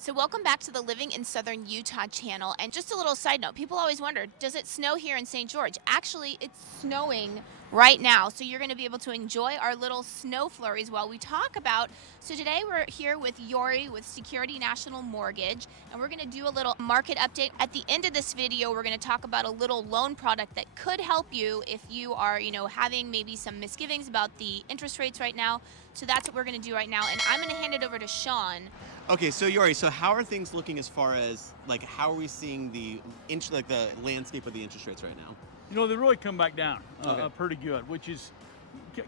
So welcome back to the Living in Southern Utah channel. And just a little side note, people always wonder, does it snow here in St. George? Actually, it's snowing right now. So you're going to be able to enjoy our little snow flurries while we talk about. So today we're here with Yori with Security National Mortgage, and we're going to do a little market update. At the end of this video, we're going to talk about a little loan product that could help you if you are, having maybe some misgivings about the interest rates right now. So that's what we're going to do right now. And I'm going to hand it over to Sean. Okay, so Yori, so how are things looking as far as how are we seeing the landscape of the interest rates right now? They really come back down Okay. pretty good, which is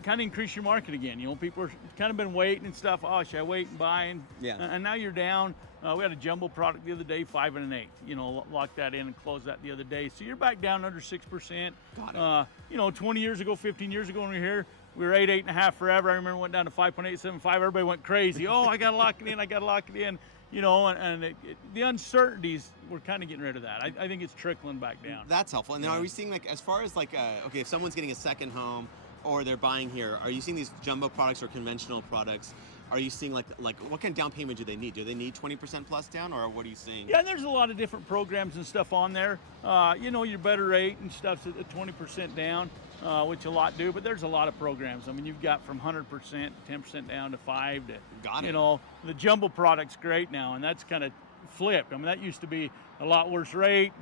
kind of increase your market again. People are kind of been waiting and stuff. Oh, should I wait and buy? And now you're down. We had a jumbo product the other day, 5 1/8. Locked that in and closed that the other day. So you're back down under 6%. Got it. 20 years ago, 15 years ago when we were here, we were 8.5 forever. I remember it went down to 5.875. Everybody went crazy. Oh, I got to lock it in. I got to lock it in. The uncertainties, we're kind of getting rid of that. I think it's trickling back down. That's helpful. And then are we seeing as far as if someone's getting a second home or they're buying here, are you seeing these jumbo products or conventional products? Are you seeing what kind of down payment do they need? Do they need 20% plus down, or what are you seeing? Yeah, and there's a lot of different programs and stuff on there. Your better rate and stuff's at 20% down, which a lot do, but there's a lot of programs. I mean, you've got from 100%, 10% down to 5 to, Got it. The jumbo product's great now, and that's kind of flipped. I mean, that used to be a lot worse rate,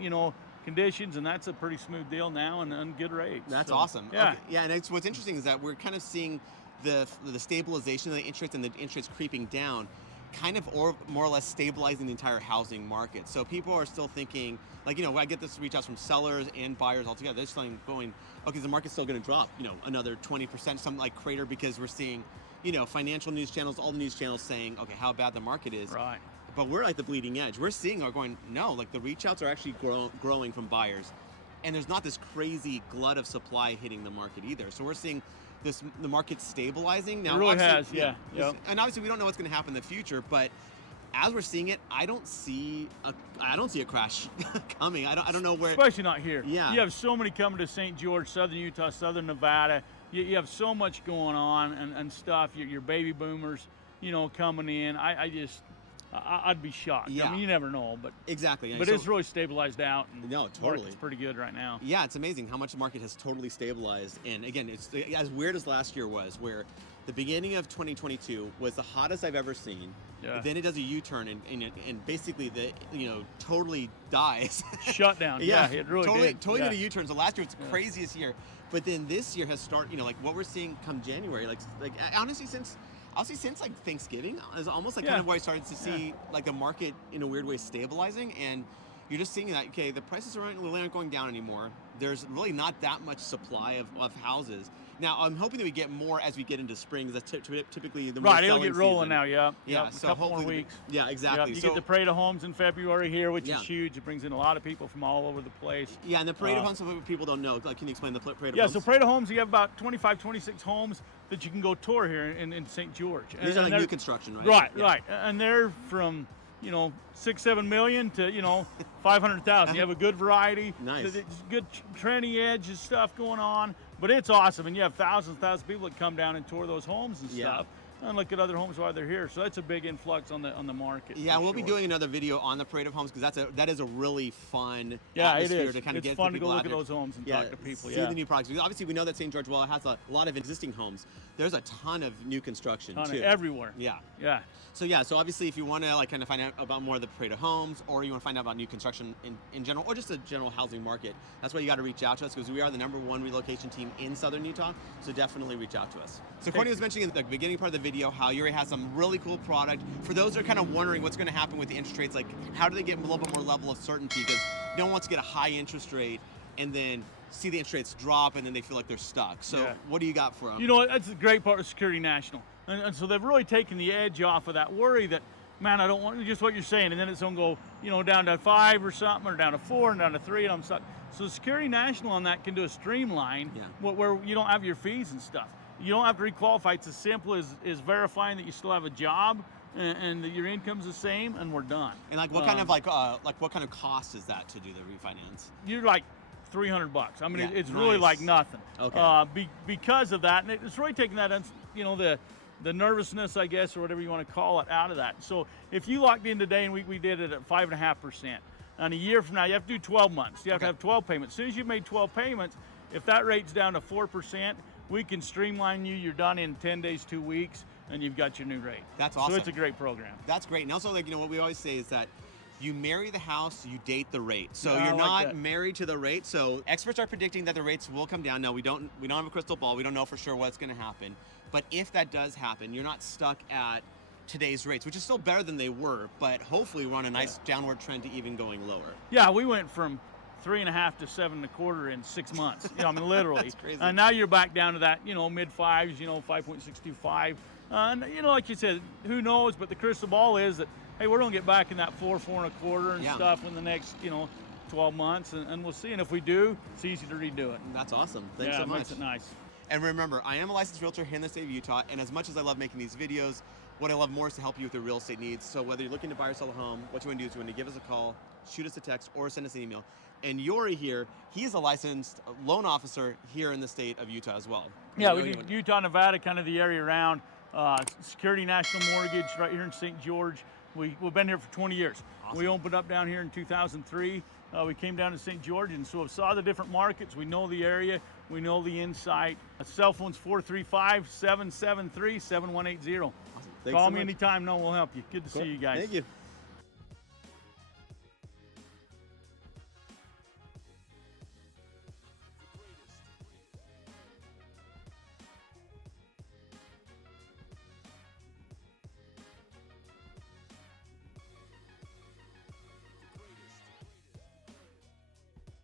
conditions, and that's a pretty smooth deal now and good rates. That's So, awesome. Yeah. Okay. Yeah, and what's interesting is that we're kind of seeing the stabilization of the interest and the interest creeping down, kind of more or less stabilizing the entire housing market. So people are still thinking, I get this reach outs from sellers and buyers all together. They're still going, okay, the market's still going to drop, another 20%, something like crater, because we're seeing, financial news channels, all the news channels saying, okay, how bad the market is. Right. But we're like the bleeding edge. We're seeing no, the reach outs are actually growing from buyers. And there's not this crazy glut of supply hitting the market either. So we're seeing the market stabilizing now. It really obviously, has, yeah. Yep. And obviously we don't know what's going to happen in the future, but as we're seeing it, I don't see a crash coming. I don't know where. Especially not here. Yeah. You have so many coming to St. George, Southern Utah, Southern Nevada. You have so much going on and stuff. Your baby boomers, coming in. I'd be shocked. Yeah. I mean, you never know, but Exactly. But it's really stabilized out. And No, the totally. market's pretty good right now. Yeah, it's amazing how much the market has totally stabilized. And again, it's as weird as last year was, where the beginning of 2022 was the hottest I've ever seen. Yeah. Then it does a U-turn and basically totally dies. Shut down. Yeah, it really did. Totally Yeah. did a U-turn. So last year was the craziest year. But then this year has started, what we're seeing come January, honestly since Thanksgiving is almost kind of where I started to see the market in a weird way stabilizing, and you're just seeing that, okay, the prices aren't going down anymore. There's really not that much supply of houses. Now, I'm hoping that we get more as we get into spring. That's typically the more Right, it'll selling get rolling season. now, yeah. Yeah, Yep, so a couple more hopefully weeks. Yeah, exactly. Yep, you So- get the Parade of Homes in February here, which Yeah. is huge. It brings in a lot of people from all over the place. Yeah, and the Parade of Homes, some people don't know. Can you explain the Parade of Yeah, Homes? so Parade of Homes, you have about 25, 26 homes that you can go tour here in St. George. These are And new they're- construction, right? Right, Yeah. right. And they're from, 6-7 million to, 500,000. You have a good variety. Nice. There's good trendy edge and stuff going on. But it's awesome. And you have thousands of people that come down and tour those homes and Yeah. stuff. And look at other homes while they're here. So that's a big influx on the market. Yeah, for we'll be sure. doing another video on the Parade of Homes, because that is a really fun Yeah, it atmosphere is. to kind of It's get fun to people go out look at here. those homes and talk to people. See Yeah. the new products. Because obviously, we know that St. George, well, it has a lot of existing homes. There's a ton of new construction Ton of too. everywhere. Yeah. Yeah. So obviously, if you want to kind of find out about more of the Parade of Homes, or you want to find out about new construction in general, or just the general housing market, that's why you got to reach out to us, because we are the #1 relocation team in Southern Utah. So definitely reach out to us. So Courtney was mentioning in the beginning part of the video how Yuri has some really cool product. For those that are kind of wondering what's going to happen with the interest rates, how do they get a little bit more level of certainty? Because no one wants to get a high interest rate and then see the interest rates drop and then they feel like they're stuck. So Yeah. what do you got for them? That's the great part of Security National. And so they've really taken the edge off of that worry that, man, I don't want just what you're saying. And then it's going to go, down to 5 or something, or down to 4 and down to 3, and I'm stuck. So Security National on that can do a streamline where you don't have your fees and stuff. You don't have to requalify. It's as simple as verifying that you still have a job and that your income's the same, and we're done. And what kind of what kind of cost is that to do the refinance? You're like $300. I mean, Yeah, it's really nice. like nothing. Okay. Because of that, and it's really taking that, the nervousness, I guess, or whatever you want to call it, out of that. So if you locked in today, and we did it at 5.5%, and a year from now, you have to do 12 months. You have to have 12 payments. As soon as you've made 12 payments, if that rate's down to 4%, we can streamline you. You're done in 10 days, 2 weeks, and you've got your new rate. That's awesome. So it's a great program. That's great. And also, like, you know, what we always say is that you marry the house, you date the rate. So I you're like not that. married to the rate. So experts are predicting that the rates will come down. Now, we don't have a crystal ball. We don't know for sure what's going to happen. But if that does happen, you're not stuck at today's rates, which is still better than they were. But hopefully, we're on a nice downward trend to even going lower. Yeah, we went from 3.5 to 7.25 in 6 months. You know, I mean, literally. That's crazy. And now you're back down to that, you know, mid fives, you know, 5.625. And you know, like you said, who knows? But the crystal ball is that, hey, we're gonna get back in that 4.25 and stuff in the next, you know, 12 months, and we'll see. And if we do, it's easy to redo it. That's awesome. Thanks so it much. makes it nice. And remember, I am a licensed realtor here in the state of Utah, and as much as I love making these videos, what I love more is to help you with your real estate needs. So whether you're looking to buy or sell a home, what you want to do is you want to give us a call, shoot us a text, or send us an email. And Yori here, he's a licensed loan officer here in the state of Utah as well. Yeah, we do Utah, Nevada, kind of the area around. Security National Mortgage right here in St. George. We've been here for 20 years. Awesome. We opened up down here in 2003. We came down to St. George, and so saw the different markets. We know the area. We know the insight. Cell phone's 435-773-7180. Awesome. Thanks Call so me much. anytime. No, we'll help you. Good to see you guys. Thank you.